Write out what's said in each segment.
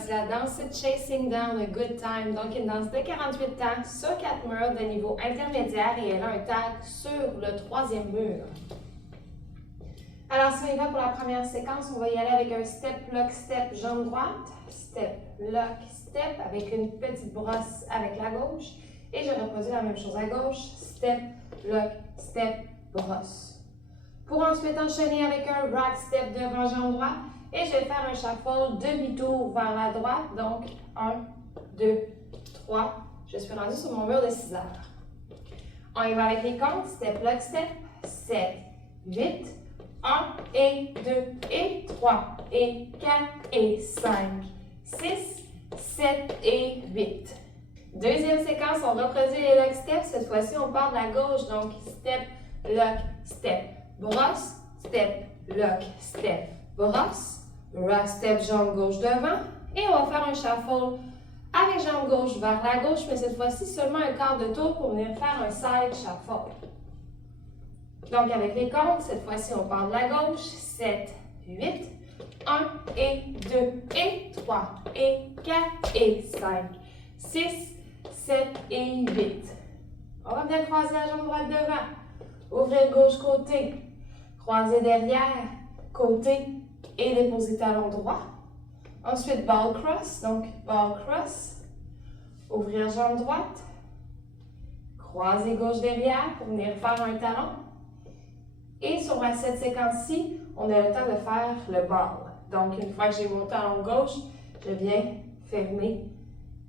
voici la danse Chasing Down a Good Time, donc une danse de 48 temps sur 4 murs de niveau intermédiaire et elle a un tag sur le 3e mur. Alors si on y va pour la première séquence, on va y aller avec un step, lock, step, jambe droite, step, lock, step avec une petite brosse avec la gauche et je reproduis la même chose à gauche, step, lock, step, brosse. Pour ensuite enchaîner avec un rack step devant jambe droite et je vais faire un shuffle demi-tour vers la droite, donc 1, 2, 3, je suis rendue sur mon mur de 6 heures. On y va avec les comptes, step, lock, step, 7, 8, 1 et 2 et 3 et 4 et 5, 6, 7 et 8. Deuxième séquence, on reproduit les lock steps. Cette fois-ci, on part de la gauche, donc step, lock, step, brosse, step, lock, step, brosse, rock, step, jambe gauche devant. Et on va faire un shuffle avec jambe gauche vers la gauche, mais cette fois-ci seulement un quart de tour pour venir faire un side shuffle. Donc, avec les comptes, cette fois-ci, on part de la gauche, 7, 8, 1 et 2 et 3 et 4 et 5, 6, 7 et 8. On va venir croiser la jambe droite devant, ouvrir gauche côté, croiser derrière, côté et déposer talon droit. Ensuite, ball cross, donc ball cross, ouvrir jambe droite, croiser gauche derrière pour venir faire un talon. Et sur cette séquence-ci, on a le temps de faire le ball. Donc, une fois que j'ai mon talon gauche, je viens fermer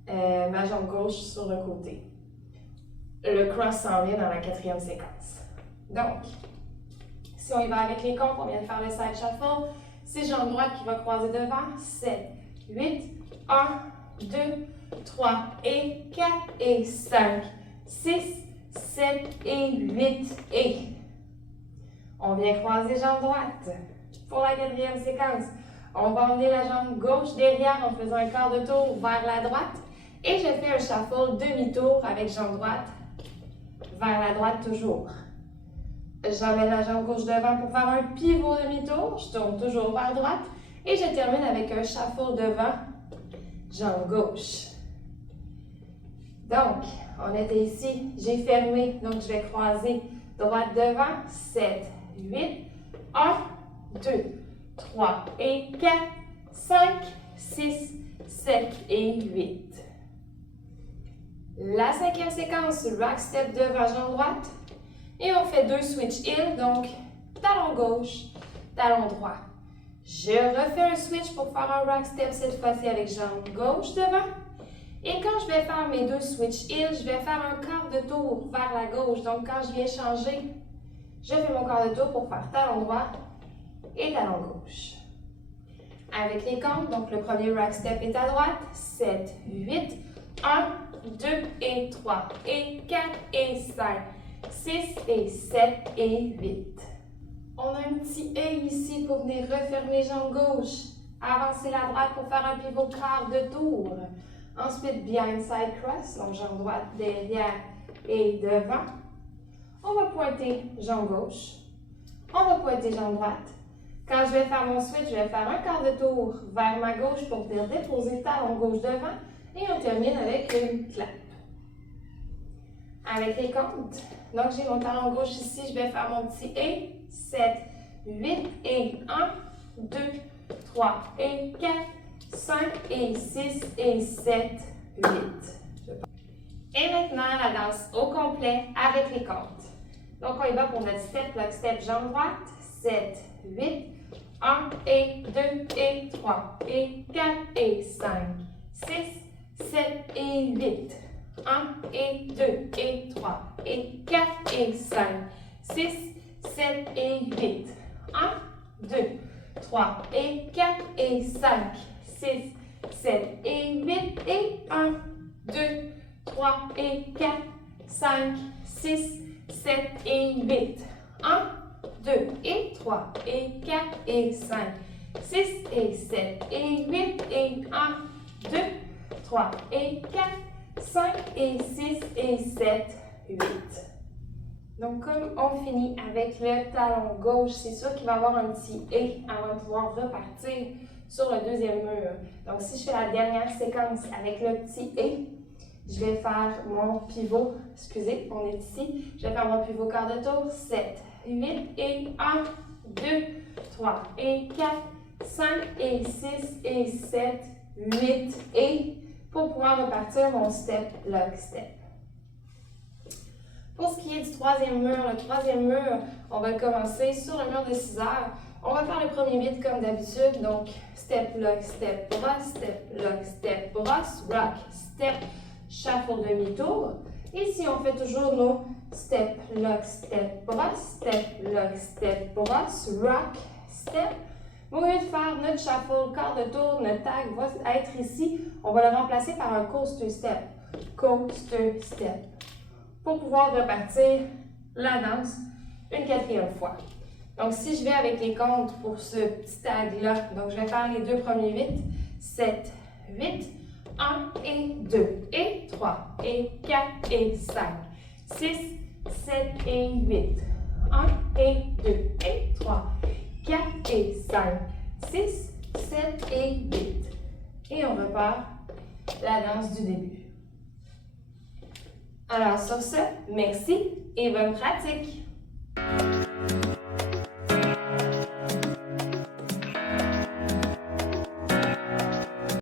ma jambe gauche sur le côté. Le cross s'en vient dans la 4e séquence. Donc, si on y va avec les comptes, on vient de faire le side shuffle. C'est jambe droite qui va croiser devant. 7, 8, 1, 2, 3 et 4 et 5, 6, 7 et 8 et... On vient croiser jambe droite. Pour la 4e séquence, on va emmener la jambe gauche derrière en faisant un quart de tour vers la droite. Et je fais un shuffle demi-tour avec jambe droite vers la droite toujours. J'emmène la jambe gauche devant pour faire un pivot demi-tour. Je tourne toujours vers droite. Et je termine avec un shuffle devant, jambe gauche. Donc, on était ici, j'ai fermé, donc je vais croiser droite devant, 7, 8, 1, 2, 3 et 4, 5, 6, 7 et 8. La 5e séquence, rock step devant jambe droite. Et on fait 2 switch heel, donc talon gauche, talon droit. Je refais un switch pour faire un rock step cette fois-ci avec jambe gauche devant. Et quand je vais faire mes 2 switch heel, je vais faire un quart de tour vers la gauche. Donc quand je viens changer, je fais mon quart de tour pour faire talon droit et talon gauche. Avec les comptes, donc le premier rock step est à droite, 7, 8, 1, 2 et 3 et 4 et 5, 6 et 7 et 8. On a un petit A ici pour venir refermer jambe gauche, avancer la droite pour faire un pivot quart de tour. Ensuite, behind side cross, donc jambe droite derrière et devant. On va pointer jambe gauche. On va pointer jambe droite. Quand je vais faire mon switch, je vais faire un quart de tour vers ma gauche pour venir déposer talon gauche devant. Et on termine avec une clap. Avec les comptes, donc j'ai mon talon gauche ici, je vais faire mon petit A. 7, 8 et 1, 2, 3 et 4, 5 et 6 et 7, 8. Et maintenant, la danse au complet avec les comptes. Donc, on y va pour notre step, lock, step, jambe droite. 7, 8, 1 et 2 et 3 et 4 et 5, 6, 7 et 8. 1 et 2 et 3 et 4 et 5, 6, 7 et 8. 1, 2, 3 et 4 et 5, 6, 7 et 8 et 1, 2, 3 et 4, 5, 6, 7 et 8. 1, 2 et 3 et 4 et 5, 6 et 7 et 8 et 1, 2, 3 et 4, 5 et 6 et 7, 8. Donc, comme on finit avec le talon gauche, c'est sûr qu'il va y avoir un petit « et » avant de pouvoir repartir sur le deuxième mur. Donc, si je fais la dernière séquence avec le petit « et », je vais faire mon pivot, excusez, on est ici, je vais faire mon pivot quart de tour, 7, 8 et 1, 2, 3 et 4, 5 et 6 et 7, 8 et pour pouvoir repartir mon step, lock, step. Pour ce qui est du troisième mur, le troisième mur, on va commencer sur le mur de 6 heures. On va faire le premier 8 comme d'habitude, donc step, lock, step, brosse, step, lock, step, brosse, rock, step, shuffle demi-tour. Ici, on fait toujours nos step, lock, step, brosse, step, lock, step, brosse, rock, step. Au lieu de faire notre shuffle, quart de tour, notre tag va être ici, on va le remplacer par un coaster step. Coaster step. Pour pouvoir repartir la danse une quatrième fois. Donc, si je vais avec les comptes pour ce petit tag-là, donc je vais faire les deux premiers 8, 7, 8, 1 et 2, et 3, et 4, et 5, 6, 7 et 8, 1 et 2, et 3, 4 et 5, 6, 7 et 8. Et on repart la danse du début. Alors sur ce, merci et bonne pratique!